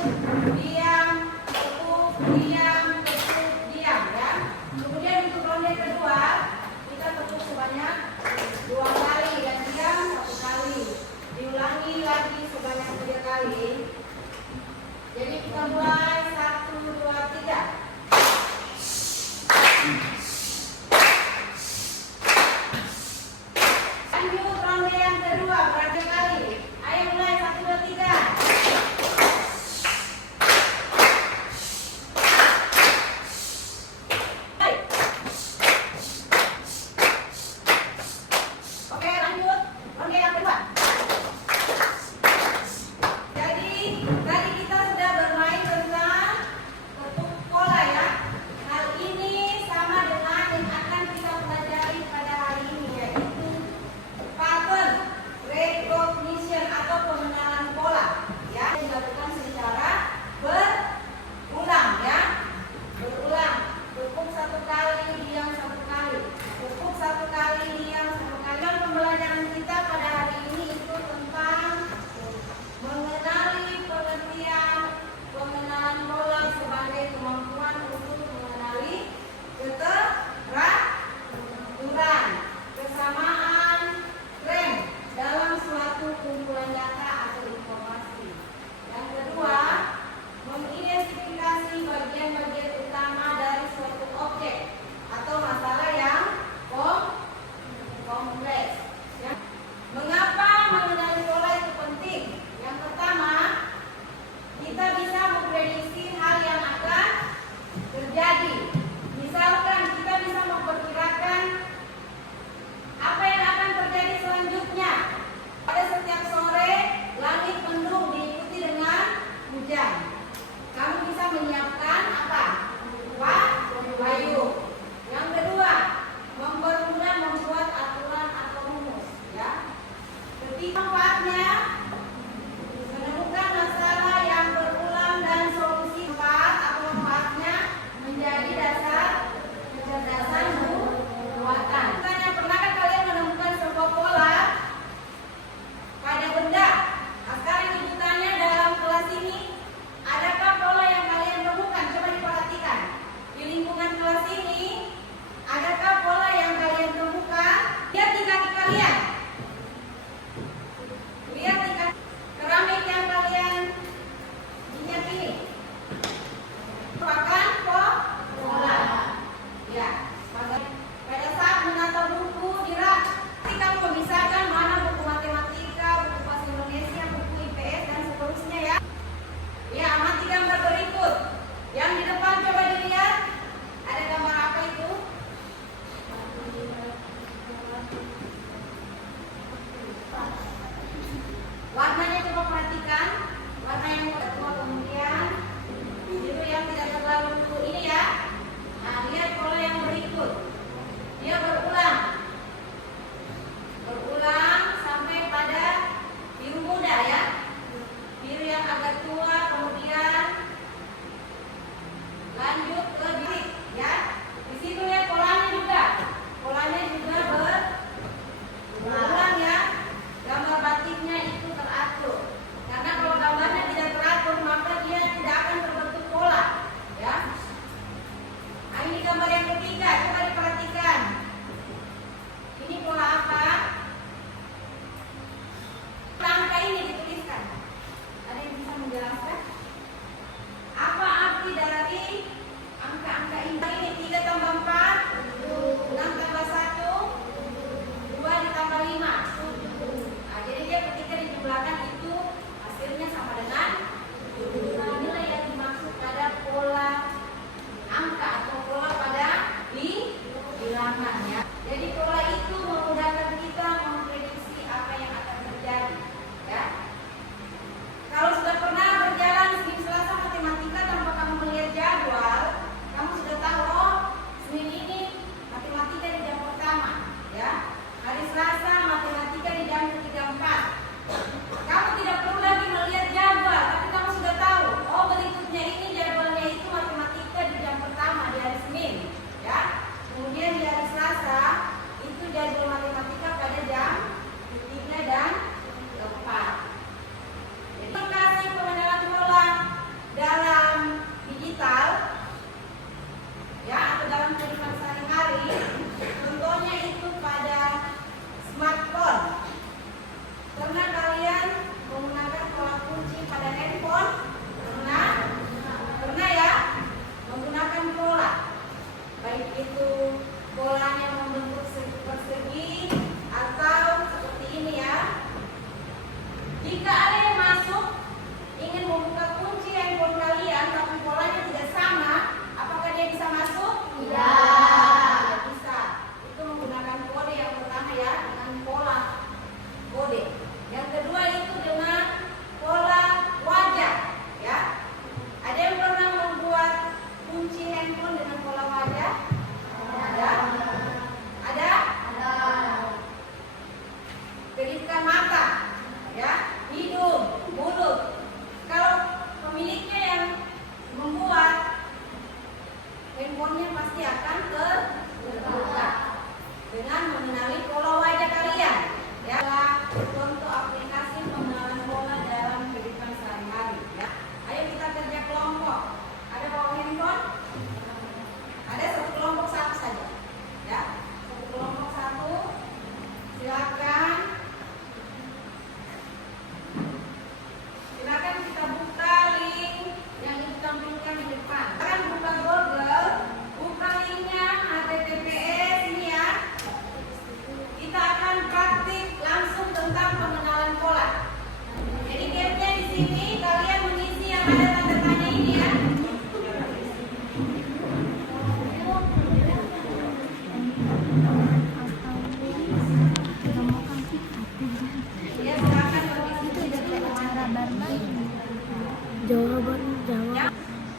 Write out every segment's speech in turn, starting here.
diam, tepuk, diam, tepuk, diam ya. Kemudian untuk ronde kedua kita tepuk sebanyak 2 kali dan diam 1 kali. Diulangi lagi sebanyak 3 kali. Jadi kita mulai 1, 2, 3. Lanjut ronde yang kedua berapa kali? Ayo mulai 1, 2, 3.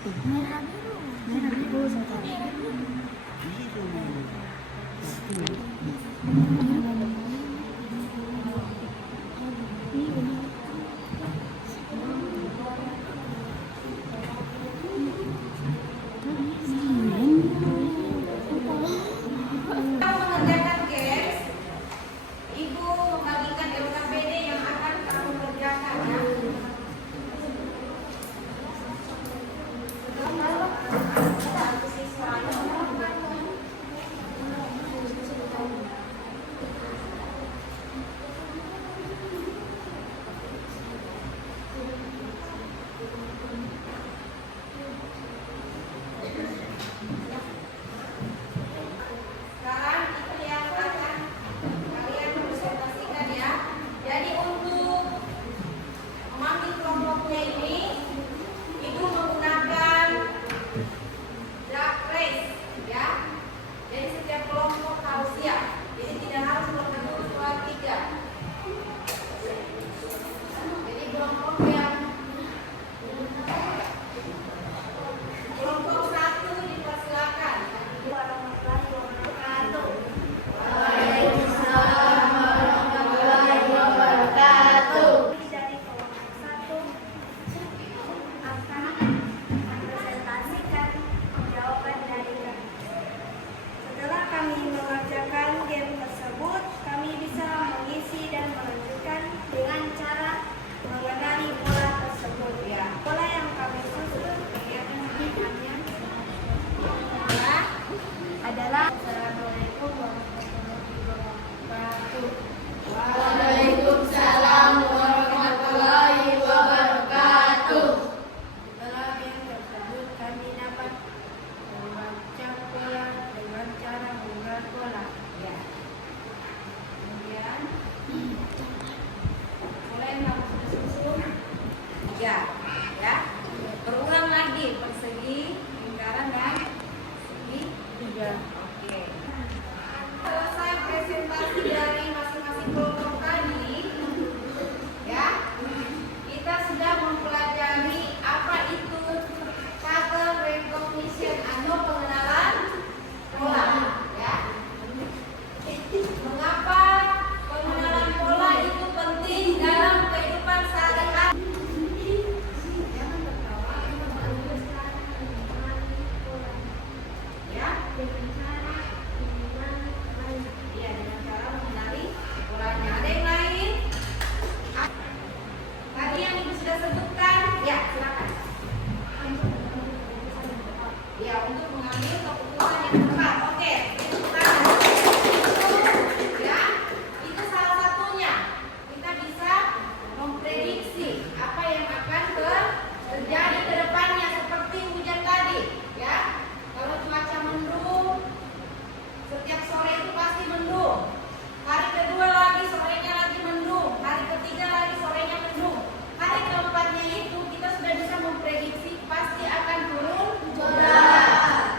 Merah biru satu. Mengerjakan games, Ibu membagikan LKPD yang akan kamu kerjakan ya. Sekarang itu yang akan kalian presentasikan ya. Jadi untuk memanggil kelompoknya ini, Ibu menggunakan drag race ya. Jadi setiap kelompok harus siap. Jadi tidak harus bertemu 2, 3. Jadi kelompok satu dipersilakan. Warahmatullahi wabarakatuh. Dari kelompok satu akan mempresentasikan jawaban dari kami. Setelah kami mengerjakan game tersebut, kami bisa mengisi dan melanjutkan dengan cara mengenali bola tersebut. Ya, bola yang kami susun adalah Assalamualaikum warahmatullahi wabarakatuh. Waalaikumsalam warahmatullahi wabarakatuh. Setelah game tersebut, kami dapat membaca bola dengan cara menggunakan bola. Ya. Kemudian mulai kamu susun. Ya, ya. Berulang lagi persegi, lingkaran dan segi. Oke. Selesai presentasi dari masing-masing kelompok tadi, ya. Kita sudah mempelajari apa itu pattern recognition atau pengenalan pola, ya. Mengapa pengenalan pola itu penting dalam kehidupan sehari-hari? Jangan tertawa. Ya. Iya, dengan cara mengenali polanya. Ada yang lain? Tadi yang Ibu sudah sebutkan, ya silakan. Ya, untuk mengambil keputusan yang tepat. Oke, tepuk tangan. Ya, itu salah satunya. Kita bisa memprediksi apa yang akan terjadi ke depannya seperti hujan tadi, ya. Kalau cuaca mendung, setiap sore itu pasti mendung. Hari kedua lagi sorenya lagi mendung. Hari ketiga lagi sorenya mendung. Hari keempatnya itu kita sudah bisa memprediksi pasti akan turun hujan.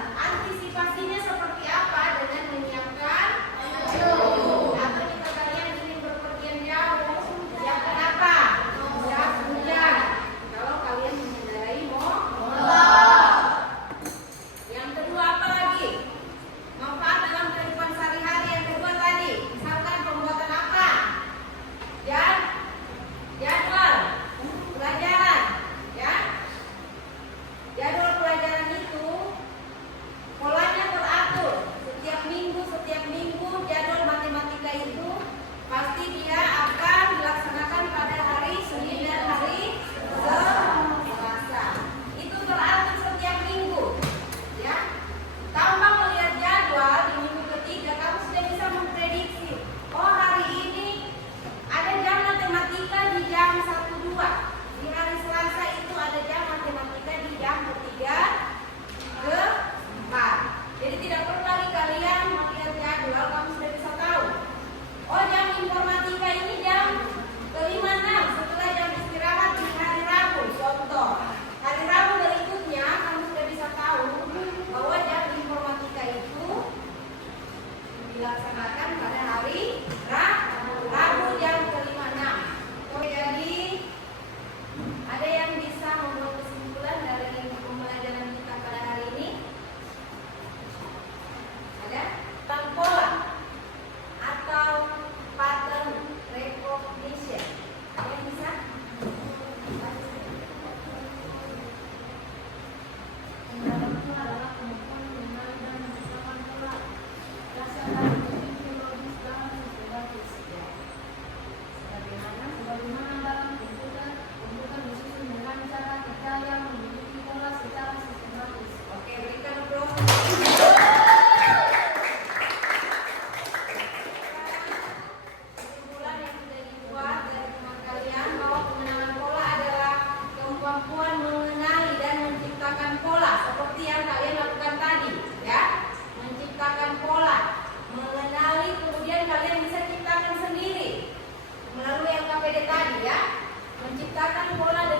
ya. Menciptakan pola